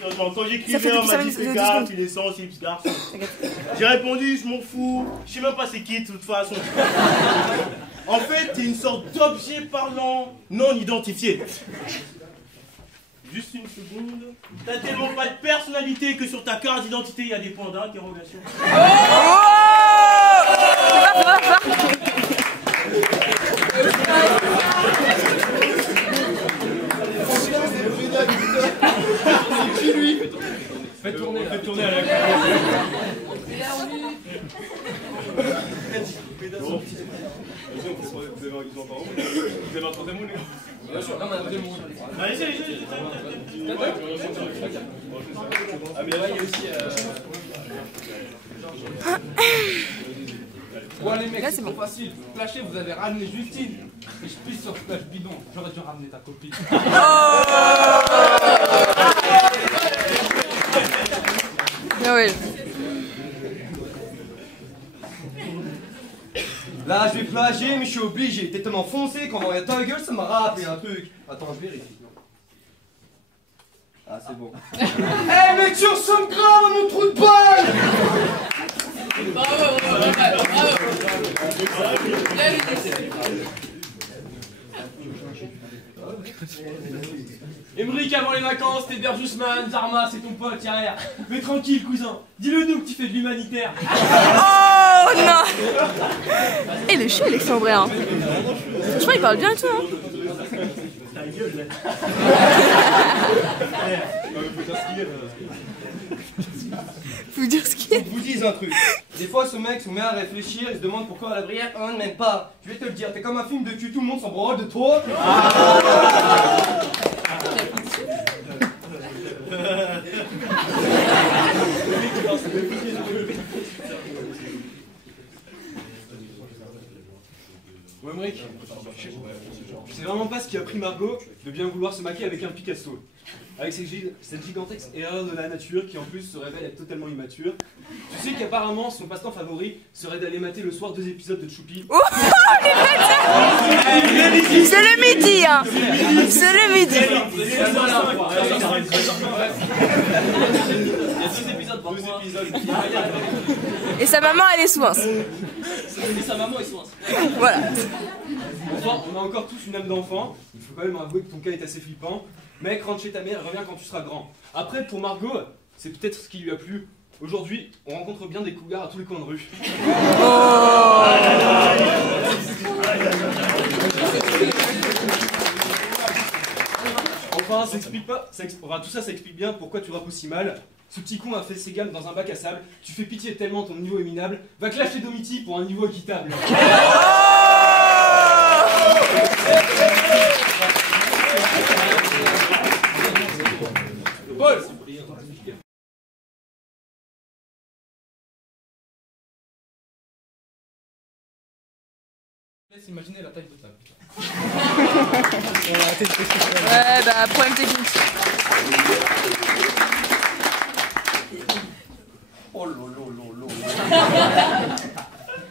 Quand j'écrivais, on m'a dit fais gaffe, il est sensible ce garçon. J'ai répondu, je m'en fous, je sais même pas c'est qui de toute façon. En fait, t'es une sorte d'objet parlant non identifié. Juste une seconde. T'as tellement pas de personnalité que sur ta carte d'identité, il y a des points d'interrogation. C'est qui lui? Faites tourner à la carte. Vous avez un troisième mot, les gars? Bien sûr, non, mais un troisième mot. Allez, Ah, mais là, il y a aussi. Bon, les mecs, Là, c'est c'est trop bon. facile. Flasher, vous avez ramené Justine. Et je pisse sur Flash bidon. J'aurais dû ramener ta copine. Ah ouais. Là, je vais plagier, mais je suis obligé. T'es tellement foncé qu'en voyant ta gueule, ça m'a rappelé un truc. Attends, je vérifie. Ah, c'est bon. Eh, mais tu ressembles grave à mon trou de balle! Bravo. Bien vu. Emmerich, avant les vacances, t'héberges Ousmane, Zarma, c'est ton pote, Yarer. Mais tranquille, cousin, dis-le nous que tu fais de l'humanitaire. Oh non. Et le chou Alexandrien. Franchement, il parle bien et tout, hein. Faut dire ce qu'il y a. Je vous dis un truc. Des fois, ce mec se met à réfléchir et se demande pourquoi à la Brière, on ne m'aime pas. Je vais te le dire, t'es comme un film de cul, tout le monde s'en branle de toi. Ouais, Emmerich, je sais vraiment pas ce qui a pris Margot de bien vouloir se maquiller avec un Picasso. Avec cette gigantesque erreur de la nature qui en plus se révèle être totalement immature. Tu sais qu'apparemment son passe-temps favori serait d'aller mater le soir 2 épisodes de Choupi. Oh, c'est le midi, hein. C'est le midi. Il y a 2 épisodes par mois. Et sa maman, elle est sous un. Et sa maman, ils sont Voilà. Enfin, on a encore tous une âme d'enfant. Il faut quand même avouer que ton cas est assez flippant. Mec, rentre chez ta mère et reviens quand tu seras grand. Après, pour Margot, c'est peut-être ce qui lui a plu. Aujourd'hui, on rencontre bien des cougars à tous les coins de rue. Enfin, ça explique pas. Tout ça, ça explique bien pourquoi tu rappes aussi mal. Ce petit con a fait ses gammes dans un bac à sable. Tu fais pitié tellement ton niveau est minable. Va clasher Domiti pour un niveau équitable. Paul! Laisse imaginer la taille de ta bite. Ouais, bah, problème technique. Oh lolo.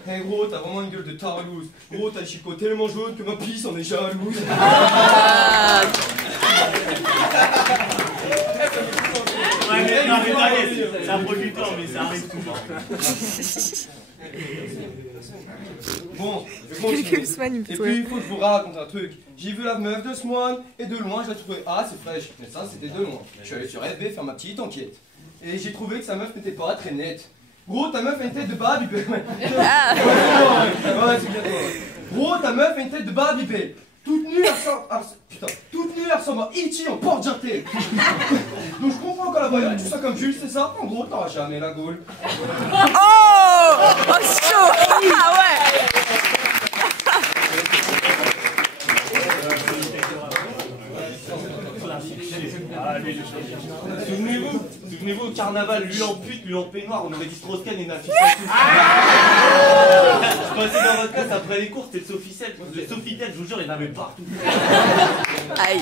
Hey gros, t'as vraiment une gueule de tarlouse. Gros, t'as le chicot tellement jaune que ma pisse en est jalouse. Ouais, mais t'inquiète, ça prend du temps, mais ça arrive souvent. Bon, je continue. Quelques semaines, il me Et fait puis, il faut que je vous raconte un truc. J'ai vu la meuf de Swan et de loin, je la trouvais c'est fraîche. Mais ça, c'était de loin. Je suis allé sur FB faire ma petite enquête. Et j'ai trouvé que sa meuf n'était pas très nette. Gros, ta meuf a une tête de Barbie. Ouais, c'est bien toi. Gros, ta meuf a une tête de Barbie. Toute nue, elle ressemble à E.T. en porte jarté. Donc je comprends qu'à la voyant, tu sois comme Jules, c'est ça? En gros, t'auras jamais la gaule. Oh, chaud. Ah ouais. Souvenez-vous au carnaval, lui en pute, lui en peignoir, on aurait dit Strauss-Kahn et Nafis. Je passais dans votre classe après les cours, c'était le Sofitel. Le Sofitel, je vous jure, il y en avait partout. Aïe.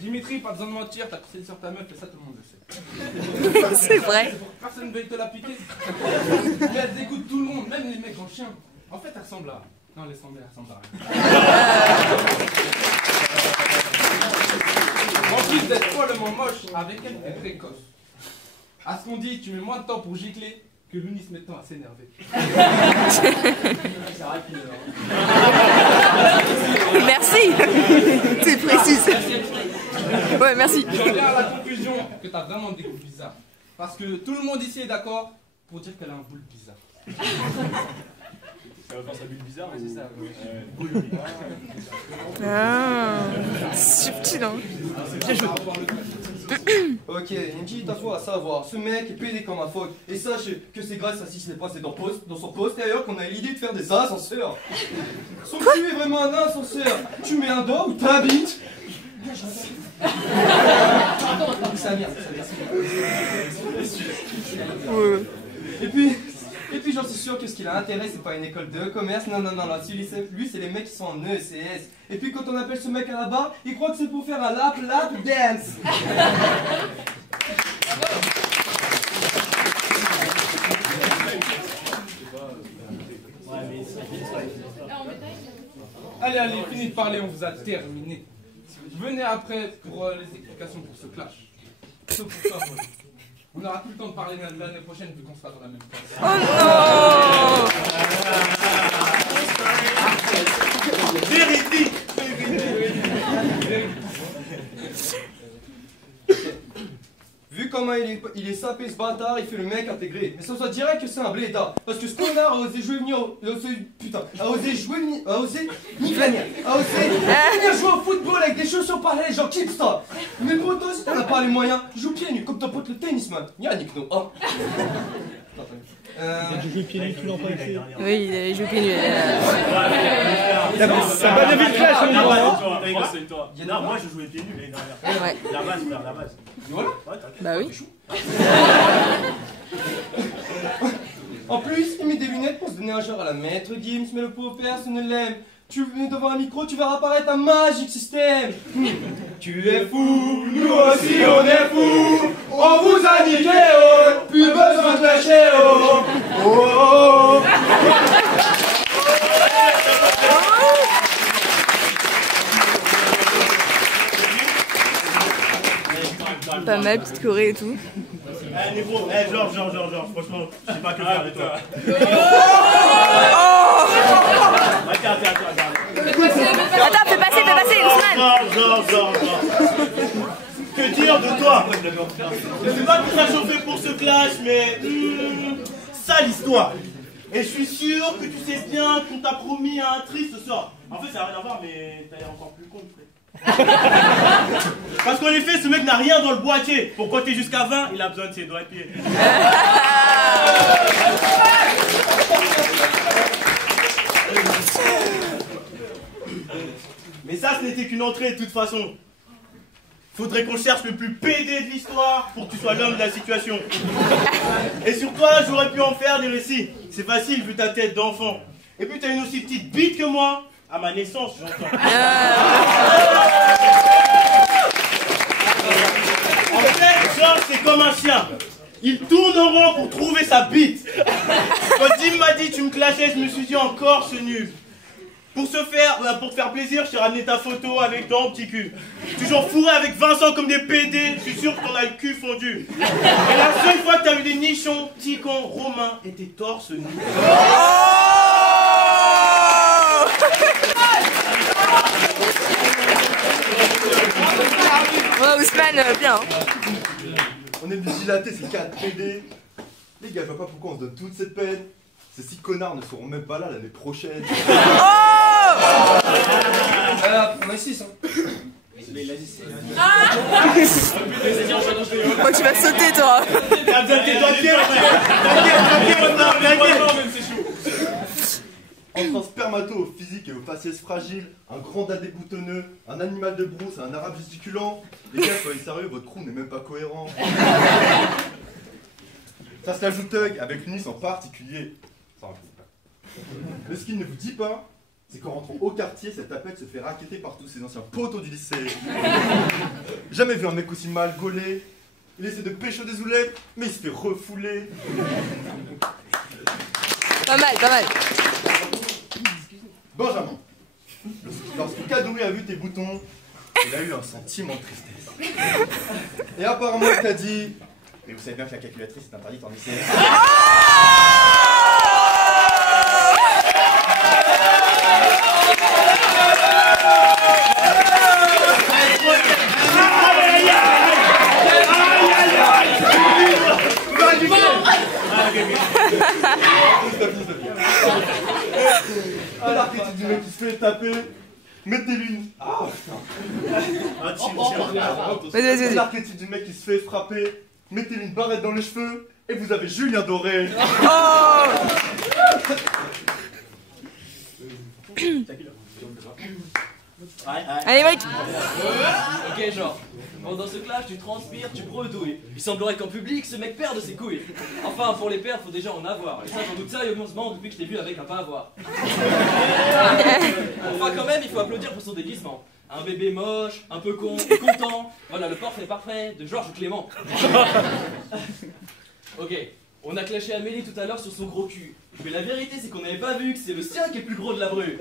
Dimitri, pas besoin de mentir, t'as pissé sur ta meuf et ça tout le monde le sait. C'est vrai. Personne ne veut te la piquer. Mais elle dégoûte tout le monde, même les mecs en chien. En fait, elle ressemble à... Non, laisse tomber, elle ressemble à rien. Avec elle, t'es précoce. À ce qu'on dit, tu mets moins de temps pour gicler que Louni se met de temps à s'énerver. Merci. C'est précis. Ouais, merci. J'en viens à la conclusion que t'as vraiment des goûts bizarres. Parce que tout le monde ici est d'accord pour dire qu'elle a un boule bizarre. Ça va faire sa bulle bizarre, C'est ça. Ah, subtil, hein. Bien joué. Ok, une petite info à savoir, ce mec est pédé comme un phoque. Et sache que c'est grâce à ce qui s'est passé dans son postérieur qu'on a eu l'idée de faire des ascenseurs. Son cul est vraiment un ascenseur. Tu mets un doigt ou t'habites. Ça vient. Ouais. Et puis j'en suis sûr que ce qui l'a intéressé, c'est pas une école de commerce, non, lui c'est les mecs qui sont en ECS. Et puis quand on appelle ce mec à la barre, il croit que c'est pour faire un lap dance. Allez, fini de parler, on vous a terminé. Venez après pour les explications pour ce clash. Sauf pour ça, moi. On n'aura plus le temps de parler l'année prochaine vu qu'on sera dans la même classe. Oh non. Véridique. Vu comment il est sapé ce bâtard, il fait le mec intégré. Mais ça soit direct que c'est un blédard. Parce que ce connard a osé jouer venir a osé venir jouer au football avec des chaussures pareilles, genre Kipster. Mais pour toi aussi t'en as pas les moyens, joue pieds nus comme ton pote le tennisman. Yannick no. Oh. Il a joué pieds nus tout l'an passé. Oui, il a joué pieds nus. Ça va devenir clash, on Non, toi. moi je jouais pieds nus l'année dernière. Ouais. La base, frère, la base. Voilà. Ouais, t'inquiète. Bah oui. En plus, il met des lunettes pour se donner un genre à la maître Gims, mais le pauvre personne ne l'aime. Tu venais devant un micro, tu vas apparaître un magic système. Tu es fou, nous aussi on est fou. On vous a niqué, oh, plus besoin de lâcher, oh. Oh, oh. Pas mal, petite Corée et tout. Eh, Nébro, genre, franchement, je sais pas que faire de toi. Attends. Attends, fais passer, Ousmane. Genre. Que dire de toi? Je sais pas qui t'a chauffé pour ce clash, mais sale histoire. Et je suis sûr que tu sais bien qu'on t'a promis un tri ce soir. En fait, ça n'a rien à voir, mais t'as l'air encore plus con, frère. Parce qu'en effet, ce mec n'a rien dans le boîtier. Pour compter jusqu'à 20, il a besoin de ses doigts de pied. Mais ça, ce n'était qu'une entrée de toute façon. Faudrait qu'on cherche le plus pédé de l'histoire pour que tu sois l'homme de la situation. Et sur toi, j'aurais pu en faire des récits. C'est facile vu ta tête d'enfant. Et puis t'as une aussi petite bite que moi. À ma naissance, j'entends. En fait, Georges, c'est comme un chien. Il tourne en rond pour trouver sa bite. Quand Dim m'a dit tu me clashais, je me suis dit encore ce nul. Pour te faire plaisir, je t'ai ramené ta photo avec ton petit cul. Toujours fourré avec Vincent comme des PD, je suis sûr que t'en as le cul fondu. Et la seule fois que t'as vu des nichons, petit con, Romain et tes torses nus. Ouais, Ousmane, bien. On est vigilatés, c'est 4 PD. Les gars, je vois pas pourquoi on se donne toute cette peine. Ces 6 connards ne seront même pas là l'année prochaine. On a 6, hein. Oh, tu vas sauter, toi. T'as besoin de tes doigts de pied, t'inquiète. Entre un spermato au physique et au faciès fragile, un grand dadé boutonneux, un animal de brousse et un arabe gesticulant, les gars, soyez sérieux, votre crew n'est même pas cohérent. Ça se l'ajoute Thug, avec l'UNIS en particulier. Ça raconte pas. Mais ce qu'il ne vous dit pas, c'est qu'en rentrant au quartier, cette tapette se fait racketter par tous ses anciens potos du lycée. Jamais vu un mec aussi mal gaulé. Il essaie de pécho des oulettes, mais il se fait refouler. Pas mal. Benjamin, lorsque Kadouri a vu tes boutons, il a eu un sentiment de tristesse. Et apparemment, il t'a dit... Mais vous savez bien que la calculatrice est interdite en lycée. À l'archétype du mec qui se fait taper, mettez-lui une... Ah putain. Vas-y. L'archétype du mec qui se fait frapper, mettez-lui une barrette dans les cheveux, et vous avez Julien Doré. Oh. Allez, mec. Ok, genre, pendant ce clash, tu transpires, tu bredouilles. Il semblerait qu'en public, ce mec perde ses couilles. Enfin, pour les perdre, faut déjà en avoir. Et ça, j'en doute sérieusement depuis que je t'ai vu avec un pas à voir. Enfin, quand même, il faut applaudir pour son déguisement. Un bébé moche, un peu con, et content. Voilà, le portrait parfait de Georges Clément. Ok, on a clashé Amélie tout à l'heure sur son gros cul. Mais la vérité, c'est qu'on n'avait pas vu que c'est le sien qui est le plus gros de la bru.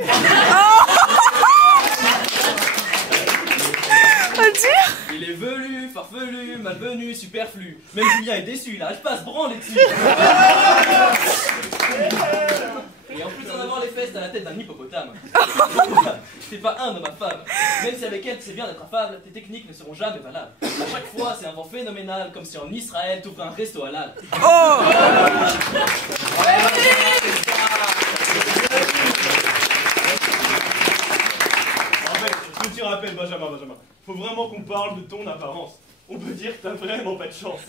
Il est velu, farfelu, malvenu, superflu. Même Julien est déçu, il n'arrive pas à se branler dessus. Et en plus d'en avoir les fesses, t'as la tête d'un hippopotame. T'es pas un de ma femme. Même si avec elle c'est bien d'être affable, tes techniques ne seront jamais valables. À chaque fois, c'est un vent phénoménal, comme si en Israël t'ouvrais un resto halal. Oh. Petit rappel, Benjamin. Faut vraiment qu'on parle de ton apparence. On peut dire que t'as vraiment pas de chance.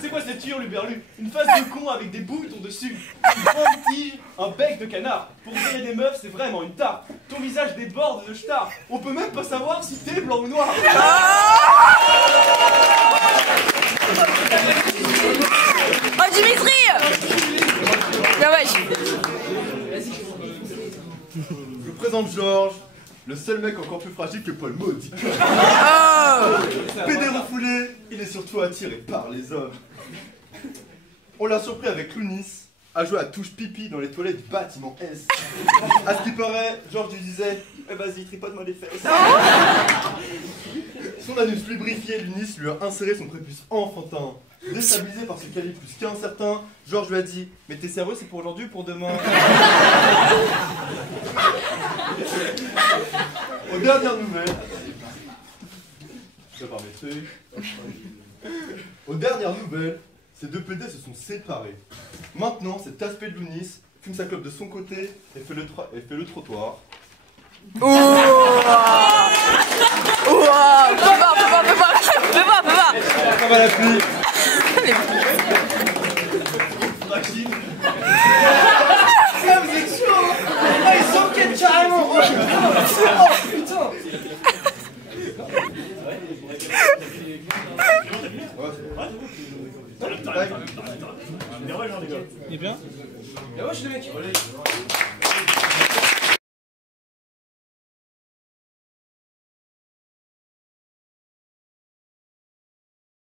C'est quoi cette hurluberlu? Une face de con avec des boutons dessus. Une grande tige, un bec de canard. Pour virer des meufs, c'est vraiment une tarte. Ton visage déborde de star. On peut même pas savoir si t'es blanc ou noir. Oh, Dimitri. Ben wesh. Je vous présente Georges, le seul mec encore plus fragile que Paul Maudit. Oh. Pédé refoulé, il est surtout attiré par les hommes. On l'a surpris avec Lounis, à jouer à touche pipi dans les toilettes du bâtiment S. À ce qui paraît, Georges lui disait « Vas-y, tripote-moi les fesses ». Son anus lubrifié, Lounis lui a inséré son prépuce enfantin. Déstabilisé par ce calibre plus qu'incertain, Georges lui a dit « Mais t'es sérieux, c'est pour aujourd'hui ou pour demain ?» Aux dernières nouvelles... Je prépare mes trucs. Aux dernières nouvelles, ces deux PD se sont séparés. Maintenant, cet aspect de Lounis fume sa clope de son côté et fait le trottoir. Ouh. Ouah. Fais pas. Comme à la pluie. Maxime. Ah, vous êtes chaud. Ah, ils s'enquêtent carrément. Oh putain. Il est bien. Et wesh les mecs.